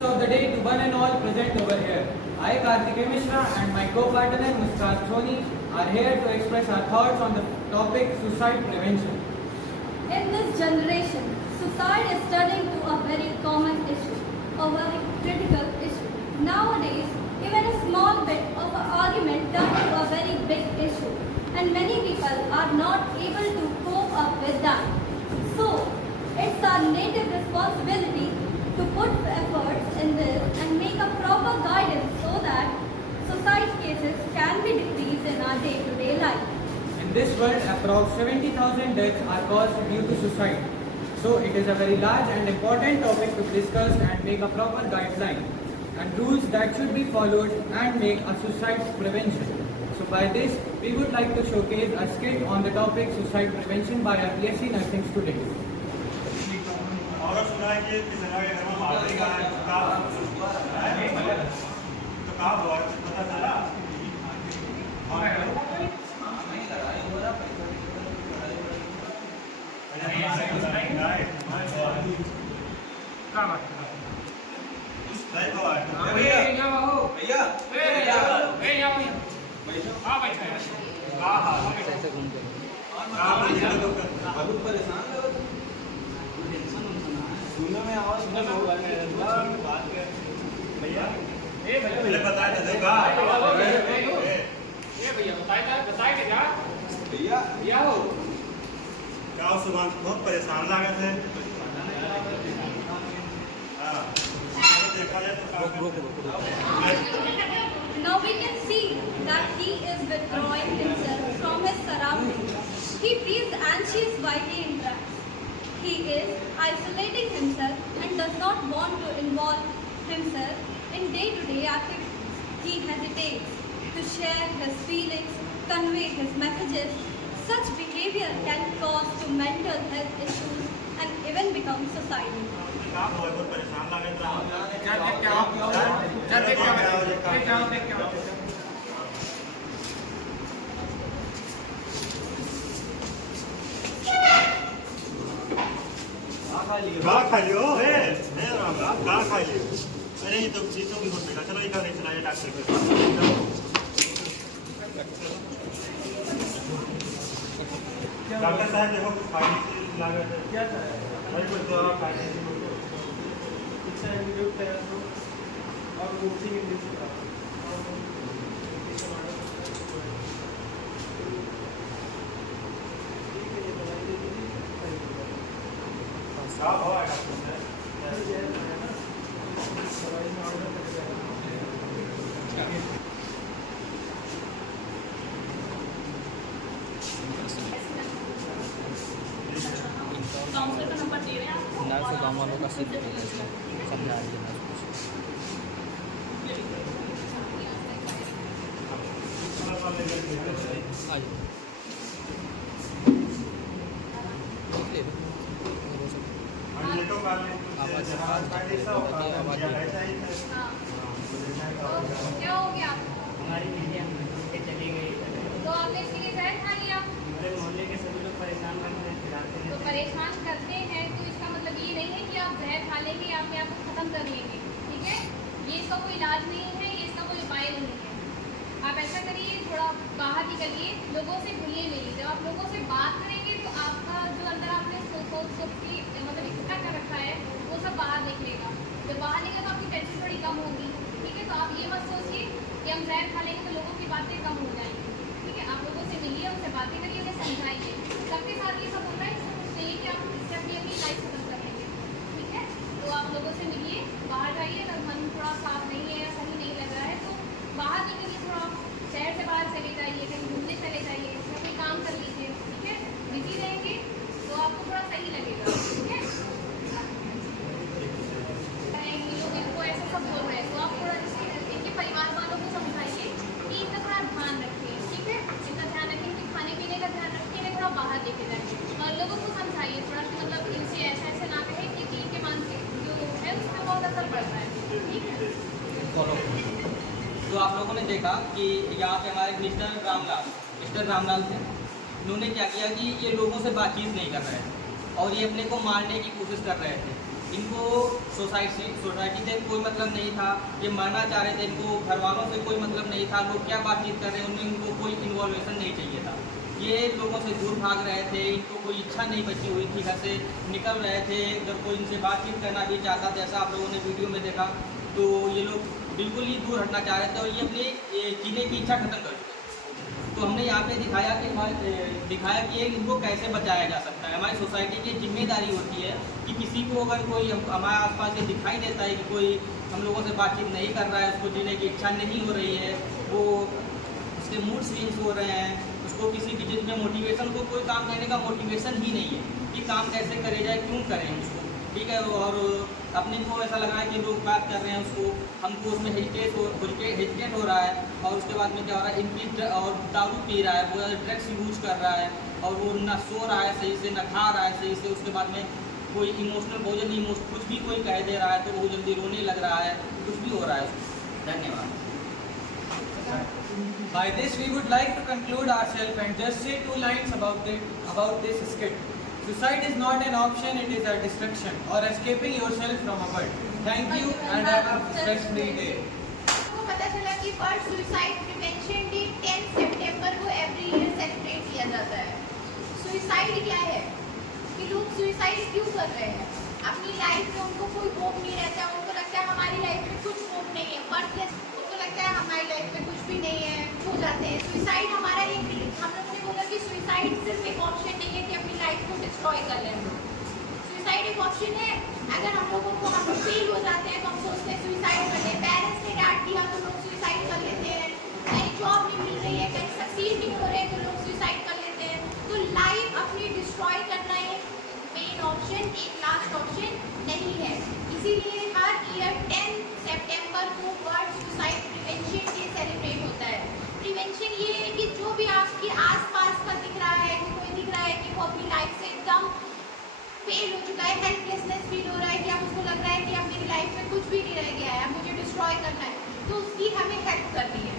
Of the day to one and all present over here. I, Karthikeya Mishra, and my co-partner Muskat Soni are here to express our thoughts on the topic suicide prevention. In this generation, suicide is turning to a very common issue, a very critical issue. Nowadays, even a small bit of an argument turns to a very big issue, and many people are not able to cope up with that. So, it's our native responsibility to put efforts in this and make a proper guidance so that suicide cases can be decreased in our day-to-day life. In this world, approx 70,000 deaths are caused due to suicide. So it is a very large and important topic to discuss and make a proper guideline and rules that should be followed and make a suicide prevention. So by this, we would like to showcase a skit on the topic suicide prevention by our BSc nursing students. और सुना है कि किसी के घर में मामले का है तो कहाँ हुआ पता चला भैया बताए थे भैया हो क्या सुबह बहुत परेशान लगे थे देखा जाए तो Now we can see that he is withdrawing himself from his surroundings. He feels anxious while he interacts. He is isolating himself and does not want to involve himself in day-to-day activities. He hesitates to share his feelings, convey his messages. Such behavior can cause to mental health issues and even become suicidal. बहुत परेशान लगे गा खा लियो गा खा लियो अरे ये तो भी हो सकेगा चलो एक नहीं चलाइए डॉक्टर के डॉक्टर साहब देखो खाने की लागत है क्या है कुछ दवा खाने की और साफ हुआ काउंसलर का नंबर दे रहे हैं आपको? नर्स गाँव वालों का सिर्फ समझा रही है क्या हो गया आपको? हमारी मीडिया चली गई तो आपने इसके लिए जहर खा लिया? हमारे मोहल्ले के सभी लोग परेशान करते हैं चिढ़ाते तो रहते हैं। परेशान करते हैं तो इसका मतलब ये नहीं है कि आप जहर खा लेंगे या अपने आप को खत्म कर लेंगे, ठीक है? ये इसका कोई इलाज नहीं है, ये इसका कोई उपाय नहीं है। आप ऐसा करिए, थोड़ा बाहर निकलिए, लोगों से घुलिए मिलिए। जब आप लोगों से बात करेंगे तो आपका जो अंदर आपने सोच की मतलब इकट्ठा कर रखा है वो सब बाहर निकलेगा। जब बाहर निकले तो आपकी टेंशन थोड़ी कम होगी, ठीक है? तो आप ये मत सोचिए कि हम जहर खा लेंगे तो लोगों की बातें कम हो जाएंगी, ठीक है? आप लोगों से मिलिए, उनसे बातें करिए, उन्हें समझाइए। सबके साथ ये सब होता है, इससे चाहिए कि आप इससे अपनी लाइफ खत्म कर लेंगे, ठीक है? तो आप लोगों से मिलिए, बाहर जाइए। अगर मन थोड़ा साफ नहीं है या सही नहीं लग रहा है तो बाहर निकलिए, थोड़ा शहर से बाहर चले जाइए, कहीं घूमने चले जाइए, या कोई काम कर लीजिए, ठीक है? बिजी रहेंगे तो आपको थोड़ा सही लगेगा, ठीक है? लोग इनको ऐसा सब बोल रहे हैं तो आप थोड़ा इनके परिवार वालों को समझाइए कि इनका थोड़ा ध्यान रखिए, ठीक है? इनका ध्यान रखें, इनके खाने पीने का ध्यान रखिए, इन्हें थोड़ा बाहर लेके जाइए और लोगों को समझाइए थोड़ा कि मतलब इनसे ऐसा ना कहे कि इनके मानसिक जो है उस पर बहुत असर पड़ता है, ठीक है? तो आप लोगों ने देखा कि यहाँ पे हमारे मिस्टर रामलाल थे। उन्होंने क्या किया कि ये लोगों से बातचीत नहीं कर रहे हैं, और ये अपने को मारने की कोशिश कर रहे थे। इनको सोसाइटी से कोई मतलब नहीं था, ये मरना चाह रहे थे, इनको घर वालों से कोई मतलब नहीं था, लोग क्या बातचीत कर रहे हैं उनमें इनको कोई इन्वॉल्वेशन नहीं चाहिए था। ये लोगों से दूर भाग रहे थे, इनको कोई इच्छा नहीं बची हुई थी, घर से निकल रहे थे। जब कोई इनसे बातचीत करना भी चाहता था, जैसा आप लोगों ने वीडियो में देखा, तो ये लोग बिल्कुल ही दूर हटना चाह रहे थे और ये अपनी जीने की इच्छा खत्म कर चुके। तो हमने यहाँ पे दिखाया कि इनको कैसे बचाया जा सकता है। हमारी सोसाइटी की जिम्मेदारी होती है कि किसी को अगर कोई हमारे आसपास से दिखाई देता है कि कोई हम लोगों से बातचीत नहीं कर रहा है, उसको जीने की इच्छा नहीं हो रही है, वो उसके मूड स्विंग्स हो रहे हैं, उसको किसी भी चीज़ में मोटिवेशन को कोई काम करने का मोटिवेशन ही नहीं है कि काम कैसे करे जाए, क्यों करें उसको, ठीक है। और अपने को ऐसा लग रहा है कि लोग बात कर रहे हैं उसको, हमको उसमें हेजिटेट हो रहा है। और उसके बाद में क्या हो रहा है, इनकी और दारू पी रहा है, वो ड्रग्स यूज कर रहा है और वो ना सो रहा है सही से, ना खा रहा है सही से। उसके बाद में कोई इमोशनल भोजन कुछ भी कोई कह दे रहा है तो वो जल्दी रोने लग रहा है, कुछ भी हो रहा है उसको। धन्यवाद। By this, we would like to conclude ourselves and just say 2 lines about this skit. Suicide is not an option; it is a distraction or escaping yourself from a world. Thank you and have a stress-free day. आपको पता चला कि world suicide prevention day 10 सितंबर को every year celebrate किया जाता है। Suicide क्या है कि लोग सुसाइड क्यों कर रहे हैं? अपनी लाइफ में उनको कोई होप नहीं रहता, उनको लगता है हमारी लाइफ में कुछ होप नहीं है, बर्थलेस, उनको लगता है हमारी लाइफ में कुछ भी नहीं है, हो जाते हैं। सुसाइड हमारा एक, हम लोगों ने बोला कि सुसाइड सिर्फ एक ऑप्शन नहीं है कि अपनी लाइफ को डिस्ट्रॉय कर लें हम लोग। सुसाइड एक ऑप्शन है। अगर हम लोगों को हम फेल हो जाते हैं तो हम सोचते हैं सुसाइड कर लें, पेरेंट्स ने डांट दिया तो लोग सुसाइड कर लेते हैं, कहीं जॉब नहीं मिल रही है, कहीं सक्सीड नहीं हो रहे तो लोग सुसाइड कर लेते हैं। तो लाइफ अपनी डिस्ट्रॉय करना एक मेन ऑप्शन, एक लास्ट ऑप्शन नहीं है। इसीलिए हर ईयर 10 सितंबर को world suicide prevention day celebrate होता है। प्रिवेंशन ये है कि जो भी आपके आसपास का दिख रहा है, कि कोई दिख रहा है कि वो अपनी लाइफ से एकदम फेल हो चुका है, हेल्पलेसनेस फील हो रहा है, कि अब उसको लग रहा है कि अब मेरी लाइफ में कुछ भी नहीं रह गया है, अब मुझे डिस्ट्रॉय करना है, तो उसकी हमें हेल्प करनी है,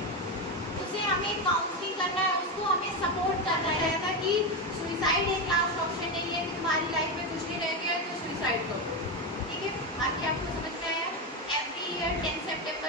उसे हमें काउंसलिंग करना है, उसको हमें सपोर्ट करना है ताकि सुसाइड एक लास्ट ऑप्शन नहीं है कि तुम्हारी लाइफ में कुछ नहीं रह गया तो सुसाइड करो, ठीक है। बाकी आपको समझ में आया। एवरी ईयर 10 सितंबर